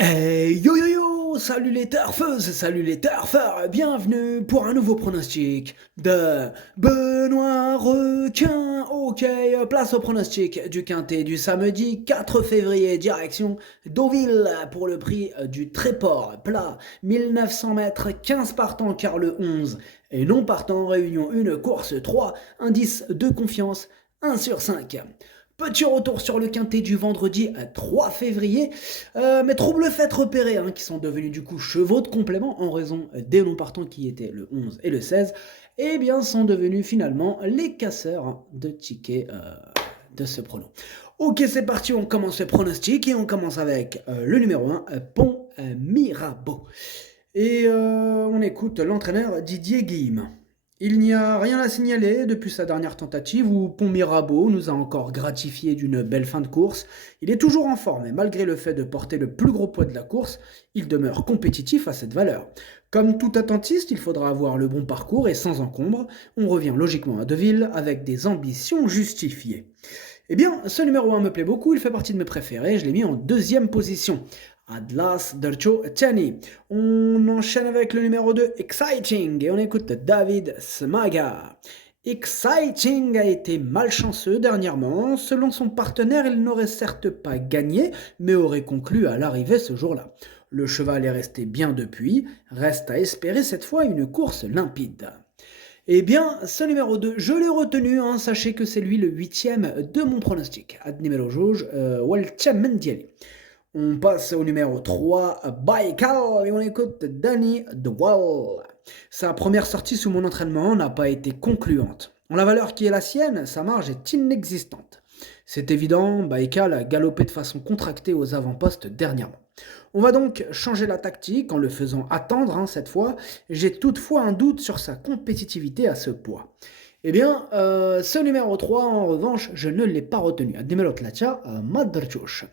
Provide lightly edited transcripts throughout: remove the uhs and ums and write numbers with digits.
Yo yo yo, salut les turfeuses, salut les turfeurs, bienvenue pour un nouveau pronostic de Benoît Requin. Ok, place au pronostic du quintet du samedi 4 février, direction Deauville pour le prix du Tréport, plat 1900 mètres, 15 partants car le 11 et non partant, réunion une course 3, indice de confiance 1 sur 5. Petit retour sur le quintet du vendredi 3 février. Mes troubles faits repérés, qui sont devenus du coup chevaux de complément en raison des non partants qui étaient le 11 et le 16, eh bien sont devenus finalement les casseurs de tickets de ce prono. Ok, c'est parti, on commence le pronostic et on commence avec le numéro 1, Pont Mirabeau. Et on écoute l'entraîneur Didier Guillaume. Il n'y a rien à signaler depuis sa dernière tentative où Pont Mirabeau nous a encore gratifié d'une belle fin de course. Il est toujours en forme et malgré le fait de porter le plus gros poids de la course, il demeure compétitif à cette valeur. Comme tout attentiste, il faudra avoir le bon parcours et sans encombre, on revient logiquement à Deauville avec des ambitions justifiées. Eh bien, ce numéro 1 me plaît beaucoup, il fait partie de mes préférés, je l'ai mis en deuxième position. Adlas Dercho Tiani. On enchaîne avec le numéro 2, Exciting, et on écoute David Smaga. Exciting a été malchanceux dernièrement. Selon son partenaire, il n'aurait certes pas gagné, mais aurait conclu à l'arrivée ce jour-là. Le cheval est resté bien depuis, reste à espérer cette fois une course limpide. Eh bien, ce numéro 2, je l'ai retenu, sachez que c'est lui le 8e de mon pronostic. Ad numéro rouge, Waltiam Mendiali. On passe au numéro 3, Baikal, et on écoute Danny Dwall. Sa première sortie sous mon entraînement n'a pas été concluante. En la valeur qui est la sienne, sa marge est inexistante. C'est évident, Baikal a galopé de façon contractée aux avant-postes dernièrement. On va donc changer la tactique en le faisant attendre cette fois. J'ai toutefois un doute sur sa compétitivité à ce poids. Eh bien, ce numéro 3, en revanche, je ne l'ai pas retenu. Admelo Tlacha, Madrchouch.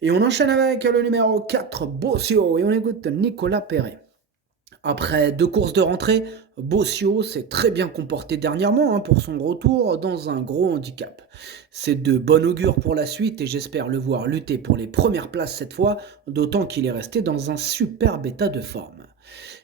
Et on enchaîne avec le numéro 4, Bossio, et on écoute Nicolas Perret. Après 2 courses de rentrée, Bossio s'est très bien comporté dernièrement pour son retour dans un gros handicap. C'est de bon augure pour la suite et j'espère le voir lutter pour les premières places cette fois, d'autant qu'il est resté dans un superbe état de forme.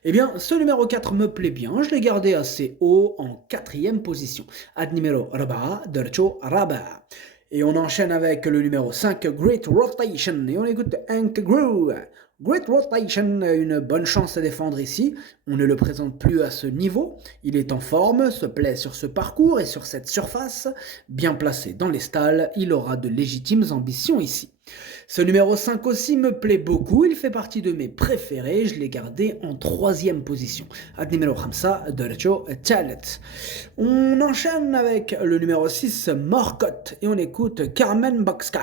Eh bien, ce numéro 4 me plaît bien, je l'ai gardé assez haut en 4e position. Ad numéro Rabat, Dercho Rabat. Et on enchaîne avec le numéro 5, Great Rotation. Et on écoute Hank Grew. Great Rotation a une bonne chance à défendre ici. On ne le présente plus à ce niveau. Il est en forme, se plaît sur ce parcours et sur cette surface. Bien placé dans les stalles, il aura de légitimes ambitions ici. Ce numéro 5 aussi me plaît beaucoup, il fait partie de mes préférés, je l'ai gardé en 3e position. Ad numéro 5, Dercho Talet. On enchaîne avec le numéro 6, Morcott, et on écoute Carmen Bucksky.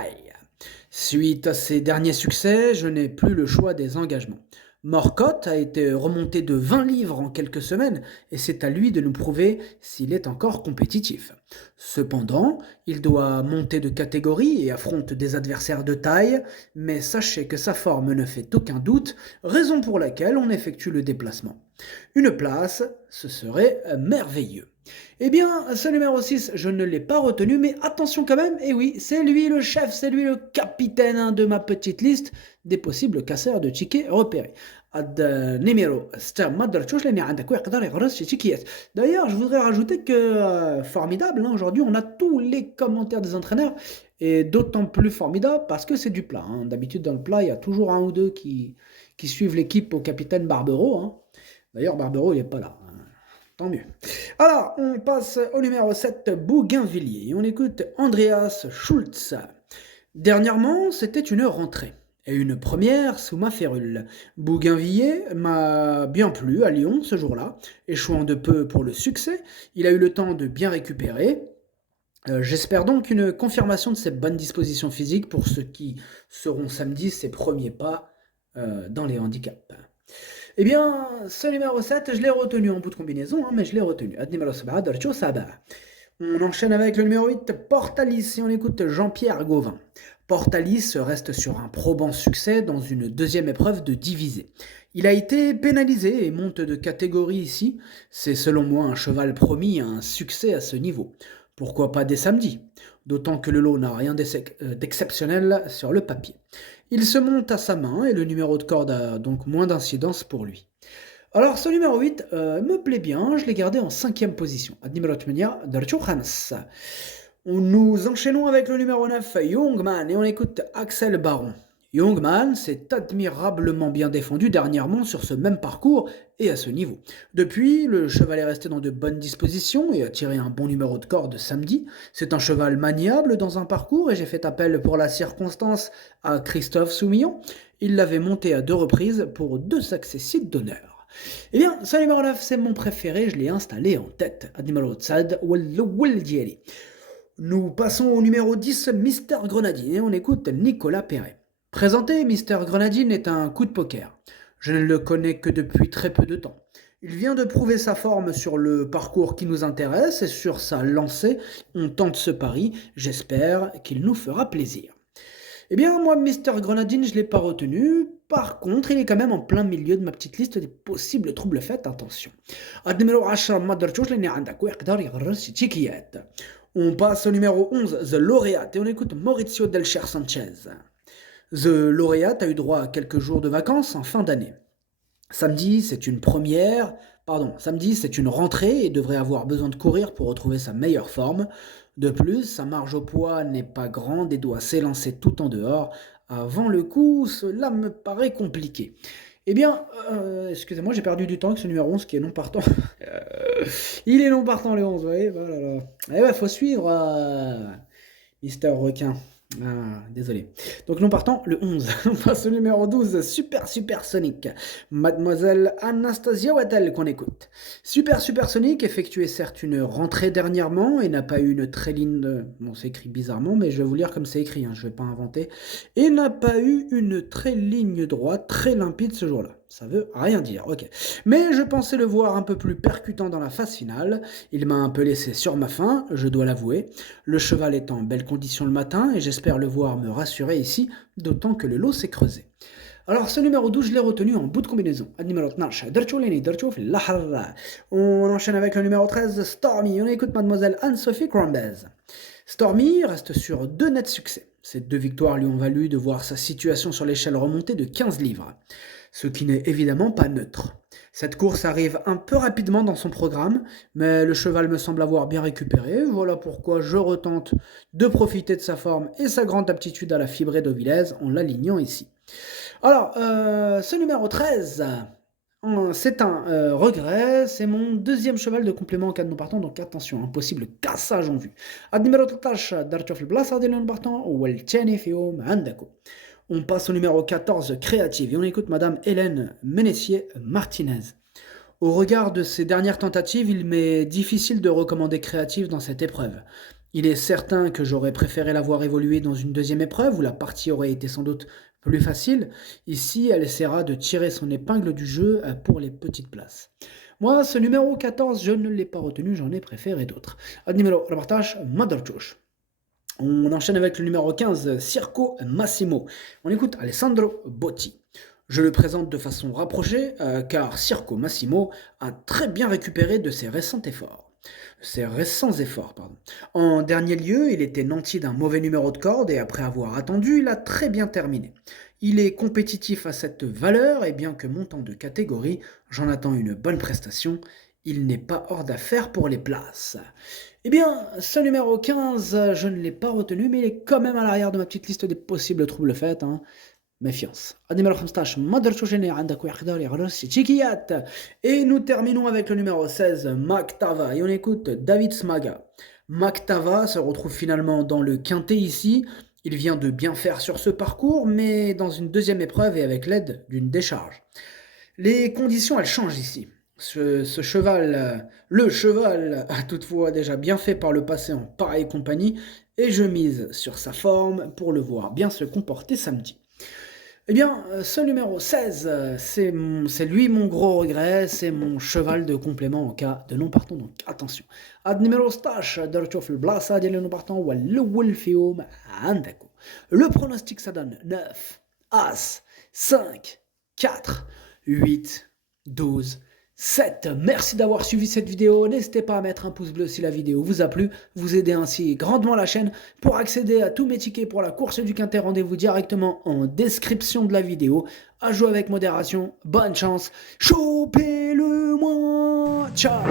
Suite à ses derniers succès, je n'ai plus le choix des engagements. Morcott a été remonté de 20 livres en quelques semaines et c'est à lui de nous prouver s'il est encore compétitif. Cependant, il doit monter de catégorie et affronte des adversaires de taille, mais sachez que sa forme ne fait aucun doute, raison pour laquelle on effectue le déplacement. Une place, ce serait merveilleux. Eh bien, ce numéro 6, je ne l'ai pas retenu, mais attention quand même, et oui, c'est lui le chef, c'est lui le capitaine de ma petite liste des possibles casseurs de tickets repérés. Numéro D'ailleurs, je voudrais rajouter que formidable, aujourd'hui on a tous les commentaires des entraîneurs et d'autant plus formidable parce que c'est du plat. D'habitude dans le plat, il y a toujours un ou deux qui suivent l'équipe au capitaine Barbero. D'ailleurs, Barbero, il n'est pas là. Tant mieux. Alors, on passe au numéro 7, Bougainvilliers. Et on écoute Andreas Schulz. Dernièrement, c'était une rentrée. Et une première sous ma férule. Bougainvilliers m'a bien plu à Lyon ce jour-là. Échouant de peu pour le succès, il a eu le temps de bien récupérer. J'espère donc une confirmation de ses bonnes dispositions physiques pour ceux qui seront samedi ses premiers pas dans les handicaps. Eh bien, ce numéro 7, je l'ai retenu en bout de combinaison, mais je l'ai retenu. Ad numéro 7, Darcho Saba. On enchaîne avec le numéro 8, Portalis, et on écoute Jean-Pierre Gauvin. Portalis reste sur un probant succès dans une deuxième épreuve de divisé. Il a été pénalisé et monte de catégorie ici. C'est selon moi un cheval promis à un succès à ce niveau. Pourquoi pas dès samedi? D'autant que le lot n'a rien d'exceptionnel sur le papier. Il se monte à sa main et le numéro de corde a donc moins d'incidence pour lui. Alors, ce numéro 8 me plaît bien, je l'ai gardé en cinquième position. النمرة 8 درتو خامس. Nous enchaînons avec le numéro 9, Youngman, et on écoute Axel Baron. Youngman s'est admirablement bien défendu dernièrement sur ce même parcours et à ce niveau. Depuis, le cheval est resté dans de bonnes dispositions et a tiré un bon numéro de corde samedi. C'est un cheval maniable dans un parcours et j'ai fait appel pour la circonstance à Christophe Soumillon. Il l'avait monté à 2 reprises pour 2 accessites d'honneur. Eh bien, ce numéro 9, c'est mon préféré, je l'ai installé en tête. Numéro Tsad Wal Dieli. Nous passons au numéro 10, Mister Grenadine, et on écoute Nicolas Perret. Présenter Mister Grenadine est un coup de poker. Je ne le connais que depuis très peu de temps. Il vient de prouver sa forme sur le parcours qui nous intéresse et sur sa lancée, on tente ce pari, j'espère qu'il nous fera plaisir. Eh bien, moi, Mister Grenadine, je ne l'ai pas retenu. Par contre, il est quand même en plein milieu de ma petite liste des possibles troubles faits, attention. النمرة 10 ما درتوش لأني عندك ويقدر يغرس تشيكيات. On passe au numéro 11, The Laureate, et on écoute Maurizio Delcher Sanchez. The Laureate a eu droit à quelques jours de vacances en fin d'année. Samedi, c'est une rentrée et devrait avoir besoin de courir pour retrouver sa meilleure forme. De plus, sa marge au poids n'est pas grande et doit s'élancer tout en dehors. Avant le coup, cela me paraît compliqué. Eh bien, excusez-moi, j'ai perdu du temps avec ce numéro 11 qui est non partant. Il est non partant le 11, vous voyez, voilà. Eh ouais, faut suivre Mister Requin. Ah, désolé. Donc non partant, le 11. On passe au numéro 12, Super Sonic. Mademoiselle Anastasia Wattel qu'on écoute. Super Sonic effectuait certes une rentrée dernièrement et n'a pas eu une très ligne... Bon, c'est écrit bizarrement, mais je vais vous lire comme c'est écrit, hein, je vais pas inventer. Et n'a pas eu une très ligne droite, très limpide ce jour-là. Ça veut rien dire, ok. Mais je pensais le voir un peu plus percutant dans la phase finale. Il m'a un peu laissé sur ma faim, je dois l'avouer. Le cheval est en belle condition le matin et j'espère le voir me rassurer ici, d'autant que le lot s'est creusé. Alors ce numéro 12, je l'ai retenu en bout de combinaison. Numéro 12, on enchaîne avec le numéro 13, Stormy. On écoute mademoiselle Anne-Sophie Crambez. Stormy reste sur 2 nets succès. Ces 2 victoires lui ont valu de voir sa situation sur l'échelle remonter de 15 livres. Ce qui n'est évidemment pas neutre. Cette course arrive un peu rapidement dans son programme, mais le cheval me semble avoir bien récupéré, voilà pourquoi je retente de profiter de sa forme et sa grande aptitude à la fibrée d'Ovilez en l'alignant ici. Alors, ce numéro 13, c'est un regret, c'est mon 2e cheval de complément en cas de non partant, donc attention, un possible cassage en vue. Numéro 13, درتو في البلاصة ديال non partant والثاني فيهم عندكم. On passe au numéro 14, Créative, et on écoute Madame Hélène Ménessier-Martinez. Au regard de ses dernières tentatives, il m'est difficile de recommander Créative dans cette épreuve. Il est certain que j'aurais préféré la voir évoluer dans une 2e épreuve où la partie aurait été sans doute plus facile. Ici, elle essaiera de tirer son épingle du jeu pour les petites places. Moi, ce numéro 14, je ne l'ai pas retenu, j'en ai préféré d'autres. Numéro 14, Madarchouch. On enchaîne avec le numéro 15, Circo Massimo. On écoute Alessandro Botti. Je le présente de façon rapprochée, car Circo Massimo a très bien récupéré de ses récents efforts. En dernier lieu, il était nanti d'un mauvais numéro de corde et après avoir attendu, il a très bien terminé. Il est compétitif à cette valeur et bien que montant de catégorie, j'en attends une bonne prestation. Il n'est pas hors d'affaire pour les places. Eh bien, ce numéro 15, je ne l'ai pas retenu, mais il est quand même à l'arrière de ma petite liste des possibles troubles faits. Hein. Méfiance. Numéro 15, et nous terminons avec le numéro 16, Mactava, et on écoute David Smaga. Mactava se retrouve finalement dans le quintet ici. Il vient de bien faire sur ce parcours, mais dans une 2e épreuve et avec l'aide d'une décharge. Les conditions, elles changent ici. Le cheval a toutefois déjà bien fait par le passé en pareille compagnie et je mise sur sa forme pour le voir bien se comporter samedi. Eh bien, ce numéro 16, c'est lui mon gros regret, c'est mon cheval de complément en cas de non partant, donc attention. Numéro 16, le pronostic ça donne 9, As, 5, 4, 8, 12, 7. Merci d'avoir suivi cette vidéo. N'hésitez pas à mettre un pouce bleu si la vidéo vous a plu. Vous aidez ainsi grandement la chaîne. Pour accéder à tous mes tickets pour la course du Quintet, rendez-vous directement en description de la vidéo. À jouer avec modération. Bonne chance. Chopez-le moi. Ciao.